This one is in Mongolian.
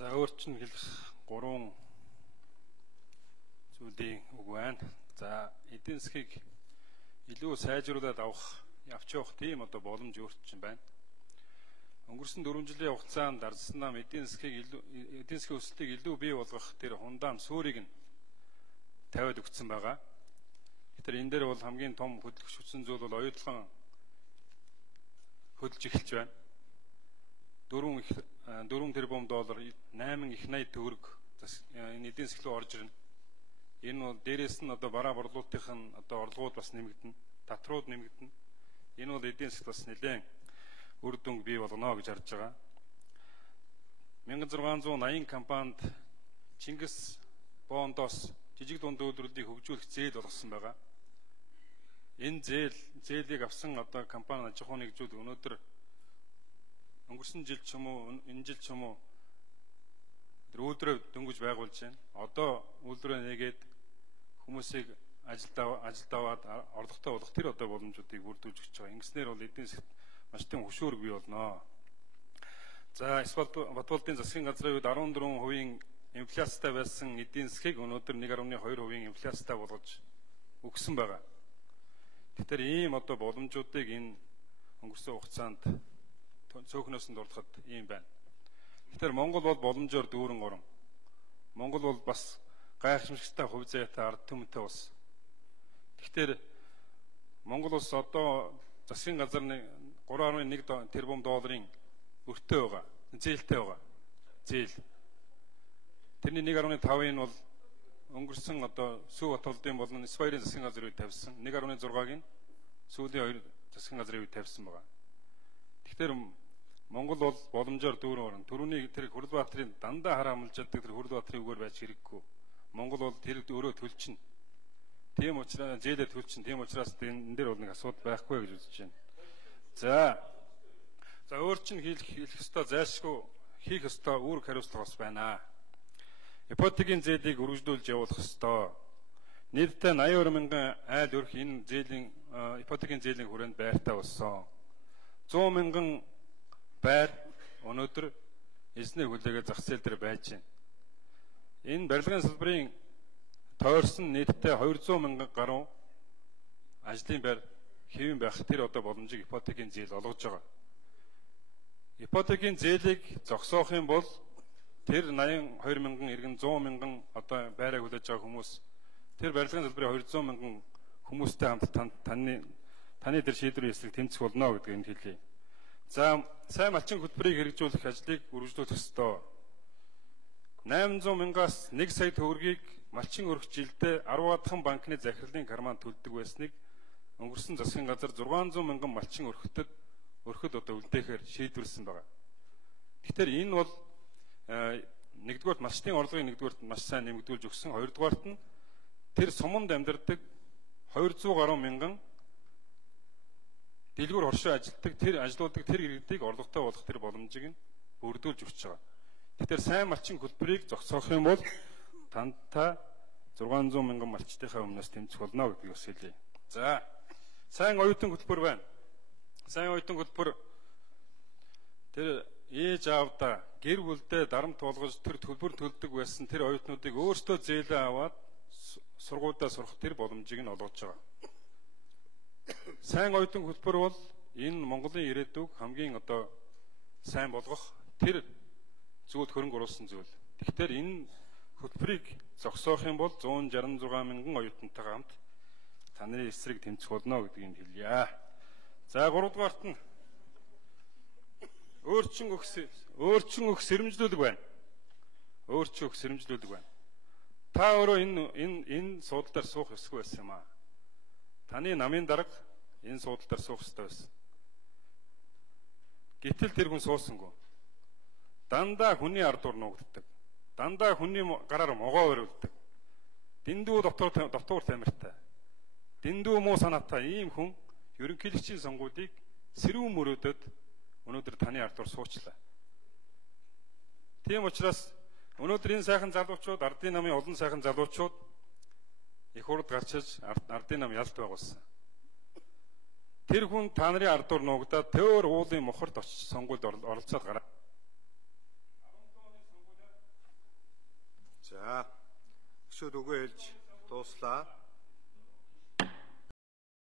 За өөрчлөн хэлэх гурван зүйлийн үг байна. За эдийн засгийг илүү сайжруулад явж явах тийм боломж өөрчлөн байна. Өнгөрсөн 4 жилийн хугацаанд ардсан нам эдийн засгийн өсөлтийг илүү бий болгох тэр хундаам суурийг нь тавиад өгсөн байгаа. Тэгэхээр энэ дээр бол хамгийн том хөдөлгөж хүчин зүйл бол оюутлан хөдөлж эхэлж байна. 4 тэрбум доллар 8 их 80 төгрөг энэ эдийн засаг руу орж ирнэ. Энэ бол дээрээс нь бараа борлуулалтын орлогууд бас нэмэгдэнэ, татрууд нэмэгдэнэ. Энэ бол эдийн засагт бас нэлээд үр дүнг бий болгоно гэж харж байгаа. 1680 компанид Чингис бондоос жижиг дунд үйлдвэрлэлийг хөгжүүлэх зээл болгосон байгаа. Энэ зээлийг авсан компани аж ахуйн нэгжүүд өнөөдөр өнгөрсөн жил ч юм уу энэ жил ч юм уу үйлдвэрээ дөнгөж байгуулж байна. Одоо үйлдвэрээ нэгээд хүмүүсийг ажилд аваад орлоготой болох тэр боломжуудыг бүрдүүлж өгч байгаа. Ингэснээр бол эдийн засгт маш тийм хөшөөрөг бий болно. За Батболдын засгийн газрын үед 14% инфляцтай байсан эдийн засгийг өнөөдөр 1.2% инфляцтай болгож өгсөн байгаа. Тэгэхээр ийм боломжуудыг энэ өнгөрсөн хугацаанд цөөхнөөс нь дурдахад ийм байна. Тэгэхээр Монгол бол боломжоор дүүрэн орон. Монгол бол бас гайхамшигтай хувь заяатай ард түмэнтэй улс. Тэгэхээр Монгол улс одоо засгийн газрын 3.1 тэрбум долларын өртөө байгаа. Зээлтэй байгаа. Зээл. Тэрний 1.5-ыг бол өнгөрсөн Сүү Батболдын болон Исбаярын засгийн газрын үед тавьсан. 1.6-ыг нь сүүлийн 2 засгийн газрын үед тавьсан байгаа. Тэгэхээр Монгол бол боломжоор дүүрэн орно. Төрөний тэр Хүрлбаатарын дандаа хараа амлж яддаг тэр Хүрлбаатарын үгээр байж хэрэггүй. Монгол бол тэр өөрөө төлчин. Тийм учраас зээлээ төлчин. Тийм учраас энэ дээр бол нэг асуудал байхгүй гэж үзэж байна. За өөрчлөн хийх ёстой зайлшгүй хийх ёстой үүрэг хариуцлага бас байна. Ипотекийн зээлийг өргөжлүүлж явуулах ёстой. Нийтдээ 82 мянган айл өрх энэ зээлийн ипотекийн зээлийн хүрээнд байртай болсон. 100 мянган байр өнөөдөр эзний хүлээгээ зах зээл дээр байж байна. Энэ барилгын салбарын тойрсон нийтдээ 200 мянган гаруй ажлын байр хэвэн байх тэр боломжийг ипотекийн зээл олгож байгаа. Ипотекийн зээлийг зогсоох юм бол тэр 82 мянган иргэн 100 мянган байраа хүлээж байгаа хүмүүс тэр барилгын салбарын 200 мянган хүмүүстэй хамт таны тэр шийдвэрийн эслэг тэмцэх болно гэдгийг энд хэлье. За сайн малчин хөтөлбөрийг хэрэгжүүлэх ажлыг үргэлжлүүлэх ёстой. 800 мянгаас 1 сая төгрөгийг малчин өргөх жилдээ 10-аадахан банкны захирлын карманд төлдөг байсныг өнгөрсөн засгийн газар 600 мянган малчин өрхөд үлдээхээр шийдвэрлсэн байгаа. Тэгэхээр энэ бол нэгдүгээрт малчтын орлогыг нэгдүгээрт маш сайн нэмэгдүүлж өгсөн. Хоёрдугаарт нь тэр суманд амьдардаг 200 гаруй мянган дэлгүүр хоршоо ажилуулдаг тэр иргэдийг орлоготой болох тэр боломжийг нь бүрдүүлж өгч байгаа. Тэгэхээр сайн малчин хөтөлбөрийг зогсоох юм бол та 600 мянган малчтынхаа өмнөөс тэмцэх болно гэдгийг бас хэлье. За сайн оюутан хөтөлбөр байна. Сайн оюутан хөтөлбөр тэр ээж аавда гэр бүлдээ дарамт болгож тэр төлбөр төлдөг байсан тэр оюутнуудыг өөрсдөө зээлээ аваад сургуульдаа сурах тэр боломжийг нь олгож байгаа. Сайн оюутан хөтөлбөр бол энэ Монголын ирээдүйг хамгийн сайн болгох тэр зүйлд хөрөнгө оруулсан зүйл. Тэгэхээр энэ хөтөлбөрийг зогсоох юм бол 166 мянган оюутантайгаа хамт таны эсрэг тэмцэх болно гэдгийг хэлье. За 3 дугаарт нь өөрчн өгөх сэрэмжлүүлэг байна. Өөрчн өгөх сэрэмжлүүлэг байна. Та өөрөө энэ суудлаар суух ёсгүй байсан юм аа. Таны намын дарга энэ суудлаар суух ёстой байсан. Гэтэл тэр хүн суусангүй. Дандаа хүний ардуур нуугддаг. Дандаа хүний гараар могоо өрөвддөг. Дэндүү дотуур тамиртай. Дэндүү муу санаатай ийм хүн ерөнхийлөгчийн сонгуулийг сэрүүн мөрөөдөд өнөөдөр таны ардуур суучлаа. Тийм учраас өнөөдөр энэ сайхан залуучууд, ардын намын олон сайхан залуучууд их урд гарчиж ардын нам ялт байгуулсан. Тэр хүн та нарын ардуур нуугдаад төөр уулын мохорт очиж сонгуульд оролцоод гараа. 17 оны сонгуулиар За. Гүшүүд үгүй хэлж дууслаа.